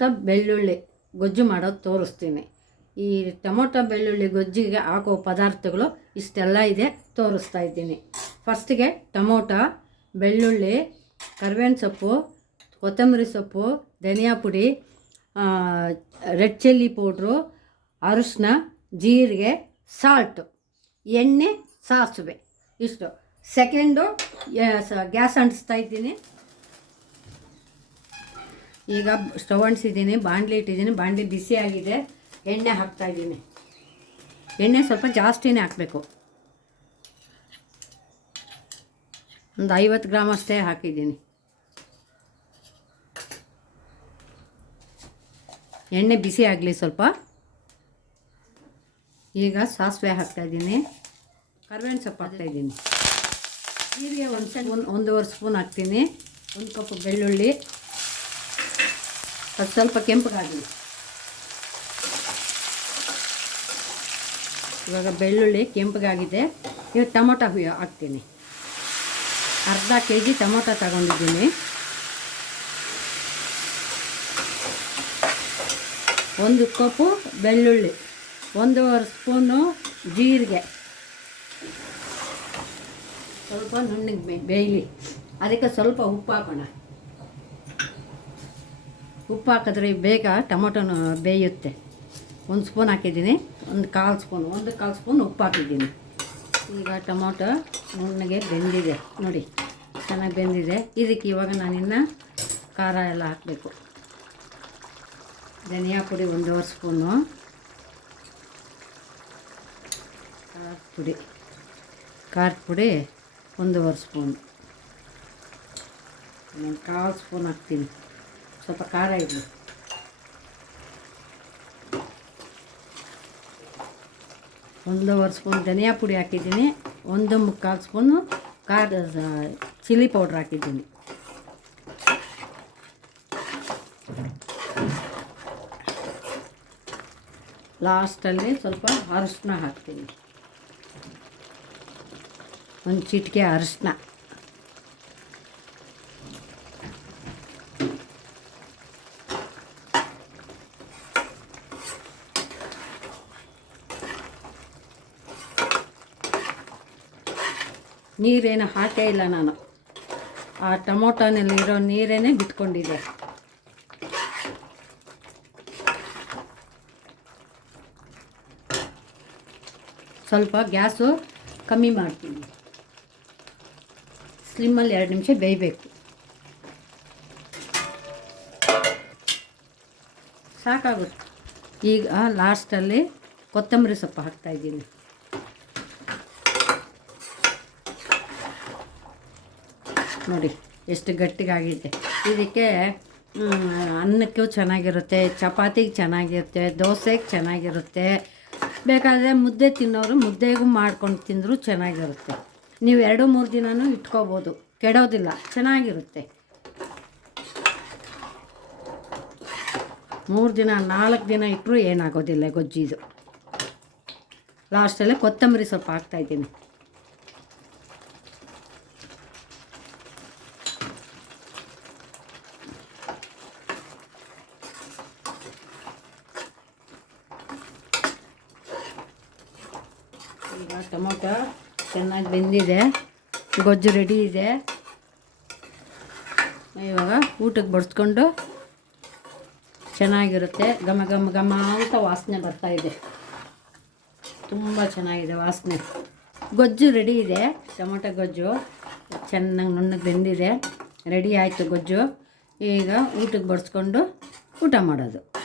Tomato ಬೆಳ್ಳುಳ್ಳಿ ಗೊಜ್ಜು ಮಾಡೋದು ತೋರಿಸ್ತೀನಿ. ಈ ಟೊಮೊಟೊ ಬೆಳ್ಳುಳ್ಳಿ ಗೊಜ್ಜಿಗೆ ಹಾಕೋ ಪದಾರ್ಥಗಳು ಇಷ್ಟೆಲ್ಲ ಇದೆ, ತೋರಿಸ್ತಾ ಇದ್ದೀನಿ. ಫಸ್ಟಿಗೆ ಟೊಮೊಟೊ, ಬೆಳ್ಳುಳ್ಳಿ, ಕರಿಬೇವಿನ ಸೊಪ್ಪು, ಕೊತ್ತಂಬರಿ ಸೊಪ್ಪು, ಧನಿಯಾ ಪುಡಿ ರೆಡ್ ಚಿಲ್ಲಿ ಪೌಡ್ರು, ಅರಿಶಿನ, ಜೀರಿಗೆ, ಸಾಲ್ಟು, ಎಣ್ಣೆ, ಸಾಸಿವೆ ಇಷ್ಟು. ಸೆಕೆಂಡು ಗ್ಯಾಸ್ ಅಂಟಿಸ್ತಾ ಇದ್ದೀನಿ. ಈಗ ಸ್ಟವ್ ಬಾಂಡ್ಲಿ ಇಟ್ಟಿದ್ದೀನಿ, ಬಾಂಡ್ಲಿ ಬಿಸಿ ಆಗಿದೆ, ಎಣ್ಣೆ ಹಾಕ್ತಾ ಇದ್ದೀನಿ. ಎಣ್ಣೆ ಸ್ವಲ್ಪ ಜಾಸ್ತಿನೇ ಹಾಕಬೇಕು. ಒಂದು ಐವತ್ತು ಗ್ರಾಮ್ ಅಷ್ಟೇ ಹಾಕಿದ್ದೀನಿ. ಎಣ್ಣೆ ಬಿಸಿ ಆಗಲಿ ಸ್ವಲ್ಪ. ಈಗ ಸಾಸಿವೆ ಹಾಕ್ತಾಯಿದ್ದೀನಿ ಕರ್ಬೇವಿನ ಸೊಪ್ಪು ಹಾಕ್ತಾಯಿದ್ದೀನಿ ಜೀರಿಗೆ ಒಂದು ಸ್ಪೂನ್, ಒಂದೂವರೆ ಸ್ಪೂನ್ ಹಾಕ್ತೀನಿ. ಒಂದು ಕಪ್ ಬೆಳ್ಳುಳ್ಳಿ. ಅದು ಸ್ವಲ್ಪ ಕೆಂಪಗಾಗಲಿ ಇವಾಗ ಬೆಳ್ಳುಳ್ಳಿ ಕೆಂಪಗಾಗಿದೆ. ಇವಾಗ ಟೊಮೊಟೊ ಹುಯ್ಯೋ ಹಾಕ್ತೀನಿ. ಅರ್ಧ ಕೆ ಜಿ ಟೊಮೊಟೊ ತಗೊಂಡಿದ್ದೀನಿ. ಒಂದು ಕಪ್ಪು ಬೆಳ್ಳುಳ್ಳಿ, ಒಂದೂವರೆ ಸ್ಪೂನು ಜೀರಿಗೆ, ಸ್ವಲ್ಪ ನುಣ್ಣಗೆ ಬೇಯಲಿ. ಅದಕ್ಕೆ ಸ್ವಲ್ಪ ಉಪ್ಪು ಹಾಕೋಣ. ಉಪ್ಪು ಹಾಕಿದ್ರೆ ಬೇಗ ಟೊಮೊಟೊನ ಬೇಯುತ್ತೆ. ಒಂದು ಸ್ಪೂನ್ ಹಾಕಿದ್ದೀನಿ. ಒಂದು ಕಾಲು ಸ್ಪೂನ್, ಒಂದು ಕಾಲು ಸ್ಪೂನ್ ಉಪ್ಪು ಹಾಕಿದ್ದೀನಿ. ಈಗ ಟೊಮೊಟೊ ನುಣ್ಣಗೆ ಬೆಂದಿದೆ. ನೋಡಿ, ಚೆನ್ನಾಗಿ ಬೆಂದಿದೆ. ಇದಕ್ಕೆ ಇವಾಗ ನಾನಿನ್ನು ಖಾರ ಎಲ್ಲ ಹಾಕಬೇಕು. ಧನಿಯಾ ಪುಡಿ ಒಂದೂವರೆ ಸ್ಪೂನು. ಖಾರದ ಪುಡಿ. ಖಾರದ ಪುಡಿ ಒಂದೂವರೆ ಸ್ಪೂನು. ಒಂದು ಕಾಲು ಸ್ಪೂನ್ ಹಾಕ್ತೀನಿ. ಸ್ವಲ್ಪ ಖಾರ ಒಂದು ಒಂದೂವರೆ ಸ್ಪೂನ್ ಧನಿಯಾ ಪುಡಿ ಹಾಕಿದ್ದೀನಿ, ಒಂದು ಮುಕ್ಕಾಲು ಸ್ಪೂನು ಖಾರ ಚಿಲ್ಲಿ ಪೌಡ್ರ್ ಹಾಕಿದ್ದೀನಿ. ಲಾಸ್ಟಲ್ಲಿ ಸ್ವಲ್ಪ ಅರಶಿನ ಹಾಕ್ತೀನಿ. ಒಂದು ಚಿಟಿಕೆ ಅರಿಶಿನ ನೀರೇನು ಹಾಕೇ ಇಲ್ಲ ನಾನು. ಆ ಟೊಮೊಟೊನಲ್ಲಿರೋ ನೀರೇನೇ ಬಿಟ್ಕೊಂಡಿದೆ. ಸ್ವಲ್ಪ ಗ್ಯಾಸು ಕಮ್ಮಿ ಮಾಡ್ತೀನಿ. ಸ್ಲಿಮ್ಮಲ್ಲಿ ಎರಡು ನಿಮಿಷ ಬೇಯಬೇಕು. ಸಾಕಾಗುತ್ತೆ. ಈಗ ಲಾಸ್ಟಲ್ಲಿ ಕೊತ್ತಂಬರಿ ಸೊಪ್ಪು ಹಾಕ್ತಾಯಿದ್ದೀನಿ ನೋಡಿ, ಎಷ್ಟು ಗಟ್ಟಿಗಾಗಿದೆ. ಇದಕ್ಕೆ ಅನ್ನಕ್ಕೂ ಚೆನ್ನಾಗಿರುತ್ತೆ, ಚಪಾತಿಗೆ ಚೆನ್ನಾಗಿರುತ್ತೆ, ದೋಸೆಗೆ ಚೆನ್ನಾಗಿರುತ್ತೆ. ಬೇಕಾದರೆ ಮುದ್ದೆ ತಿನ್ನೋರು ಮುದ್ದೆಗೂ ಮಾಡ್ಕೊಂಡು ತಿಂದರೂ ಚೆನ್ನಾಗಿರುತ್ತೆ. ನೀವು ಎರಡು, ಮೂರು ದಿನವೂ ಇಟ್ಕೋಬೋದು. ಕೆಡೋದಿಲ್ಲ, ಚೆನ್ನಾಗಿರುತ್ತೆ. ಮೂರು ದಿನ, ನಾಲ್ಕು ದಿನ ಇಟ್ಟರೂ ಏನಾಗೋದಿಲ್ಲ ಗೊಜ್ಜಿದು. ಲಾಸ್ಟಲ್ಲೇ ಕೊತ್ತಂಬರಿ ಸ್ವಲ್ಪ ಹಾಕ್ತಾಯಿದ್ದೀನಿ ಈಗ ಟೊಮೊಟೊ ಚೆನ್ನಾಗಿ ಬೆಂದಿದೆ. ಗೊಜ್ಜು ರೆಡಿ ಇದೆ. ಇವಾಗ ಊಟಕ್ಕೆ ಬಡಿಸ್ಕೊಂಡು ಚೆನ್ನಾಗಿರುತ್ತೆ. ಘಮ ಘಮ ಘಮ ಅಂತ ವಾಸನೆ ಬರ್ತಾ ಇದೆ. ತುಂಬ ಚೆನ್ನಾಗಿದೆ ವಾಸನೆ. ಗೊಜ್ಜು ರೆಡಿ ಇದೆ. ಟೊಮೊಟೊ ಗೊಜ್ಜು ಚೆನ್ನಾಗಿ ನುಣ್ಣಗೆ ಬೆಂದಿದೆ. ರೆಡಿ ಆಯಿತು ಗೊಜ್ಜು. ಈಗ ಊಟಕ್ಕೆ ಬಡಿಸ್ಕೊಂಡು ಊಟ ಮಾಡೋದು.